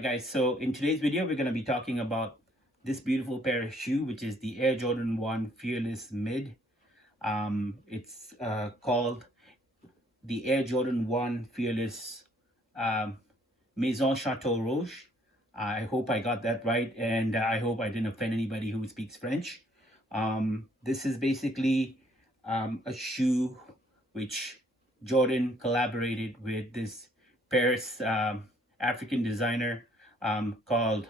Alright guys, so in today's video we're going to be talking about this beautiful pair of shoe, which is the Air Jordan 1 Fearless Mid. It's called the Air Jordan 1 Fearless um, Maison Chateau Rouge. I hope I got that right, and I hope I didn't offend anybody who speaks French. This is basically a shoe which Jordan collaborated with this Paris African designer called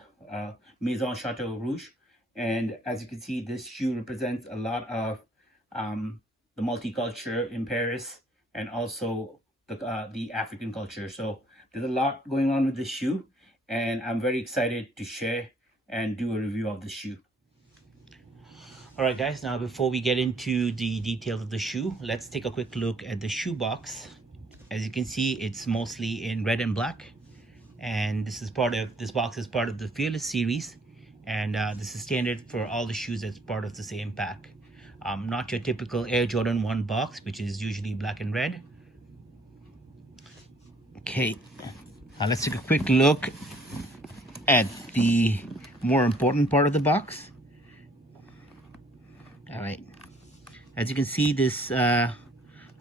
Maison Chateau Rouge. And as you can see, this shoe represents a lot of the multicultural in Paris and also the African culture. So there's a lot going on with this shoe, and I'm very excited to share and do a review of the shoe. All right, guys, now before we get into the details of the shoe, let's take a quick look at the shoe box. As you can see, it's mostly in red and black, and this box is part of the Fearless series, and this is standard for all the shoes that's part of the same pack. Not your typical Air Jordan 1 box, which is usually black and red. Okay, let's take a quick look at the more important part of the box. All right, as you can see, this all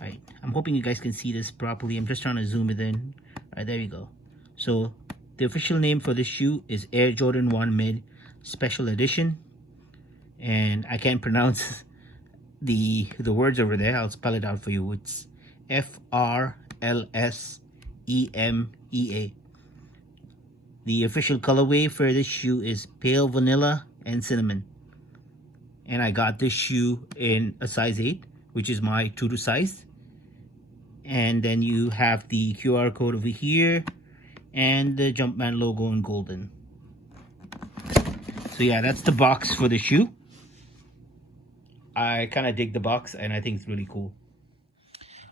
right, I'm hoping you guys can see this properly. I'm just trying to zoom it in. All right, there you go. So the official name for this shoe is Air Jordan 1 Mid Special Edition, and I can't pronounce the words over there. I'll spell it out for you. It's FRLSEMEA. The official colorway for this shoe is pale vanilla and cinnamon, and I got this shoe in a size 8, which is my true to size. And then you have the QR code over here and the Jumpman logo in golden. So yeah, that's the box for the shoe. I kind of dig the box, and I think it's really cool.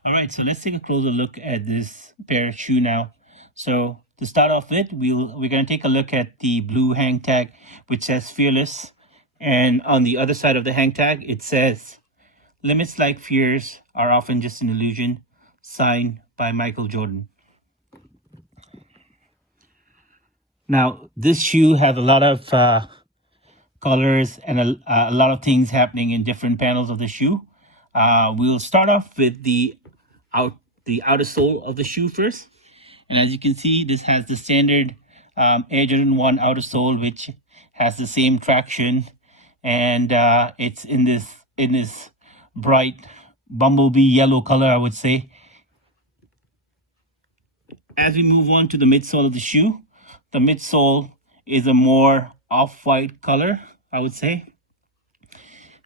All right, so let's take a closer look at this pair of shoe now. So to start off with, we're going to take a look at the blue hang tag, which says Fearless. And on the other side of the hang tag, it says, "Limits like fears are often just an illusion," signed by Michael Jordan. Now, this shoe has a lot of colors and a lot of things happening in different panels of the shoe. We'll start off with the outer sole of the shoe first. And as you can see, this has the standard Air Jordan 1 outer sole, which has the same traction, and it's in this bright bumblebee yellow color, I would say. As we move on to the midsole of the shoe, the midsole is a more off-white color, I would say.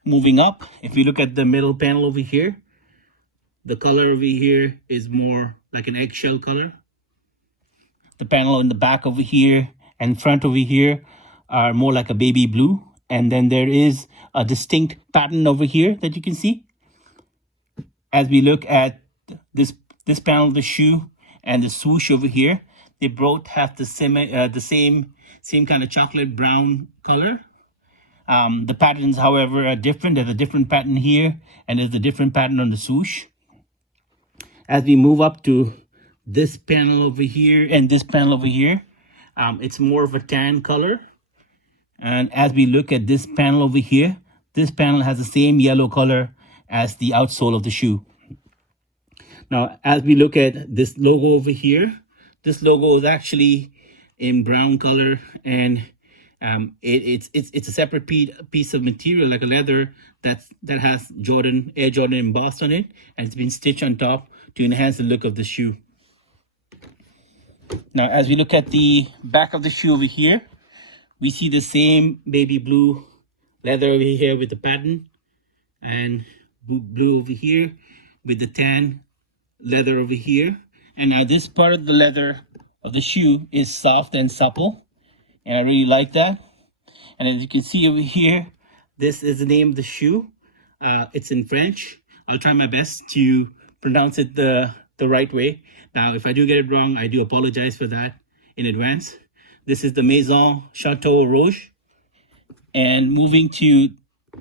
Moving up, if you look at the middle panel over here, the color over here is more like an eggshell color. The panel in the back over here and front over here are more like a baby blue. And then there is a distinct pattern over here that you can see. As we look at this panel of the shoe and the swoosh over here, they both have the same kind of chocolate brown color. The patterns, however, are different. There's a different pattern here, and there's a different pattern on the swoosh. As we move up to this panel over here and this panel over here, it's more of a tan color. And as we look at this panel over here, this panel has the same yellow color as the outsole of the shoe. Now, as we look at this logo over here, this logo is actually in brown color, and it's a separate piece of material, like a leather that has Air Jordan embossed on it, and it's been stitched on top to enhance the look of the shoe. Now, as we look at the back of the shoe over here, we see the same baby blue leather over here with the pattern, and blue over here with the tan leather over here. And now this part of the leather of the shoe is soft and supple, and I really like that. And as you can see over here, this is the name of the shoe. It's in French. I'll try my best to pronounce it the right way. Now, if I do get it wrong, I do apologize for that in advance. This is the Maison Chateau Rouge. And moving to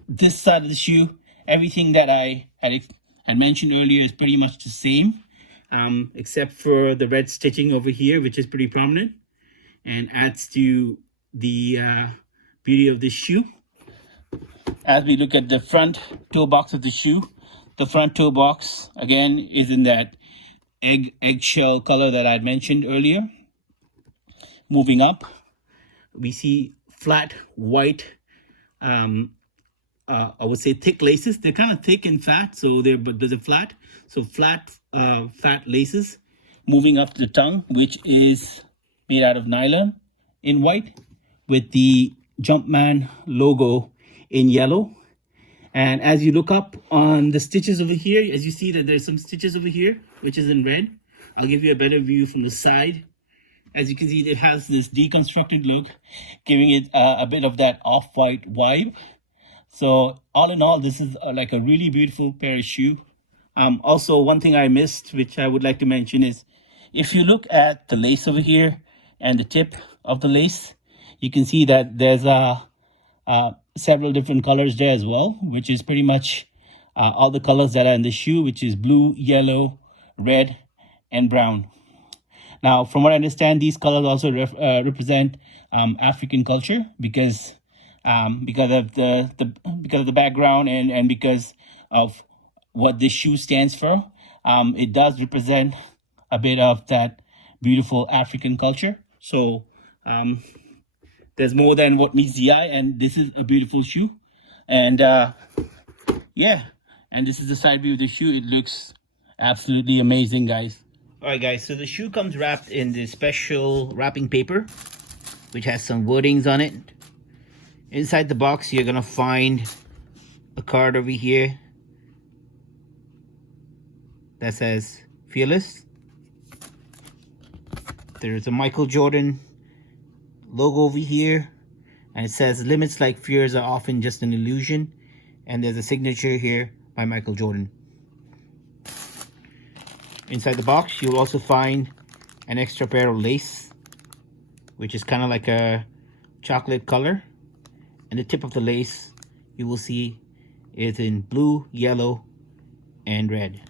this side of the shoe, everything that I had mentioned earlier is pretty much the same, except for the red stitching over here, which is pretty prominent. and adds to the beauty of this shoe. As we look at the front toe box of the shoe, the front toe box again is in that eggshell color that I mentioned earlier. Moving up, we see flat white, I would say thick laces. They're kind of thick and fat, so they're flat. So flat, fat laces. Moving up to the tongue, which is made out of nylon in white, with the Jumpman logo in yellow. And as you look up on the stitches over here, as you see that there's some stitches over here, which is in red. I'll give you a better view from the side. As you can see, it has this deconstructed look, giving it a bit of that off-white vibe. So all in all, this is like a really beautiful pair of shoe. Also, one thing I missed, which I would like to mention, is if you look at the lace over here and the tip of the lace, you can see that there's several different colors there as well, which is pretty much all the colors that are in the shoe, which is blue, yellow, red, and brown. Now, from what I understand, these colors also represent African culture because of the background and because of what this shoe stands for. It does represent a bit of that beautiful African culture. So there's more than what meets the eye, and this is a beautiful shoe. And yeah, and this is the side view of the shoe. It looks absolutely amazing, guys. All right, guys, so the shoe comes wrapped in this special wrapping paper, which has some wordings on it. Inside the box, you're gonna find a card over here that says Fearless. There's a Michael Jordan logo over here, and it says limits like fears are often just an illusion. And there's a signature here by Michael Jordan. Inside the box, you'll also find an extra pair of lace, which is kind of like a chocolate color. And the tip of the lace, you will see, is in blue, yellow, and red.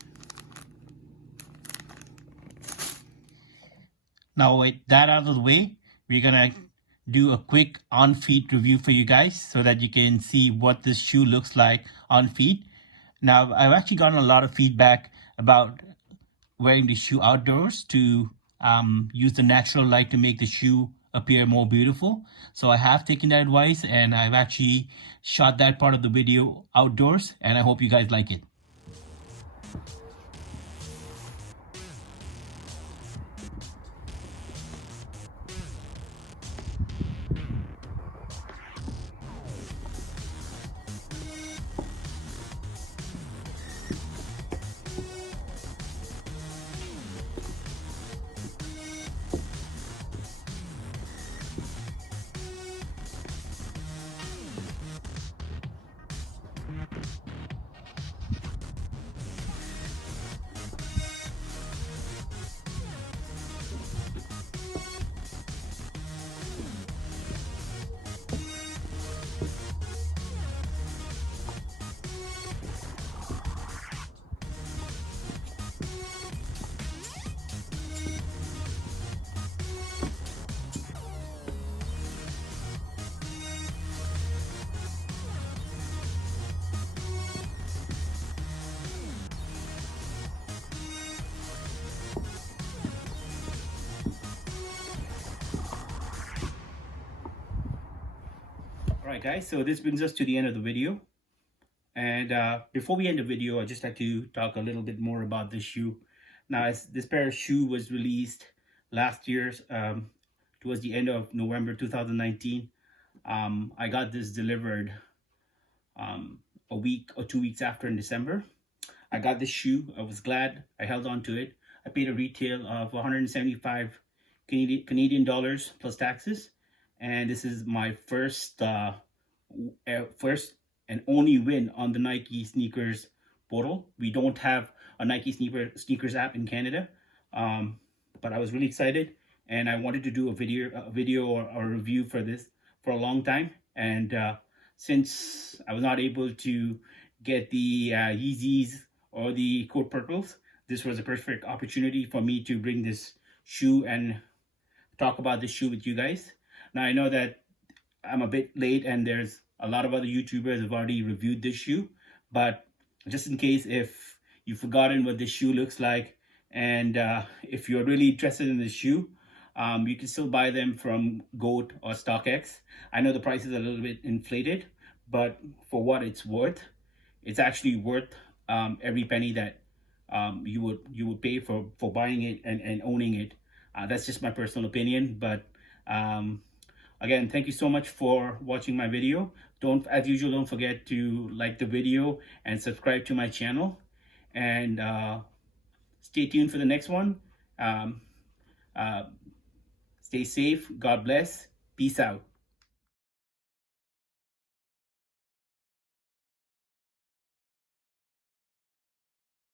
Now, with that out of the way, we're gonna do a quick on-feet review for you guys so that you can see what this shoe looks like on feet. Now, I've actually gotten a lot of feedback about wearing the shoe outdoors to use the natural light to make the shoe appear more beautiful. So I have taken that advice, and I've actually shot that part of the video outdoors, and I hope you guys like it. Alright guys, so this brings us to the end of the video. And before we end the video, I'd just like to talk a little bit more about this shoe. Now, this pair of shoe was released last year, towards the end of November 2019. I got this delivered a week or 2 weeks after in December. I got this shoe. I was glad. I held on to it. I paid a retail of 175 Canadian dollars plus taxes. And this is my first and only win on the Nike sneakers portal. We don't have a Nike sneakers app in Canada, but I was really excited, and I wanted to do a video or a review for this for a long time. And since I was not able to get the Yeezys or the Code Purples, this was a perfect opportunity for me to bring this shoe and talk about this shoe with you guys. Now I know that I'm a bit late and there's a lot of other YouTubers have already reviewed this shoe, but just in case if you've forgotten what this shoe looks like, and if you're really interested in this shoe, you can still buy them from Goat or StockX. I know the price is a little bit inflated, but for what it's worth, it's actually worth every penny that you would pay for buying it and owning it. That's just my personal opinion, but again, thank you so much for watching my video. As usual, don't forget to like the video and subscribe to my channel, and stay tuned for the next one. Stay safe. God bless. Peace out.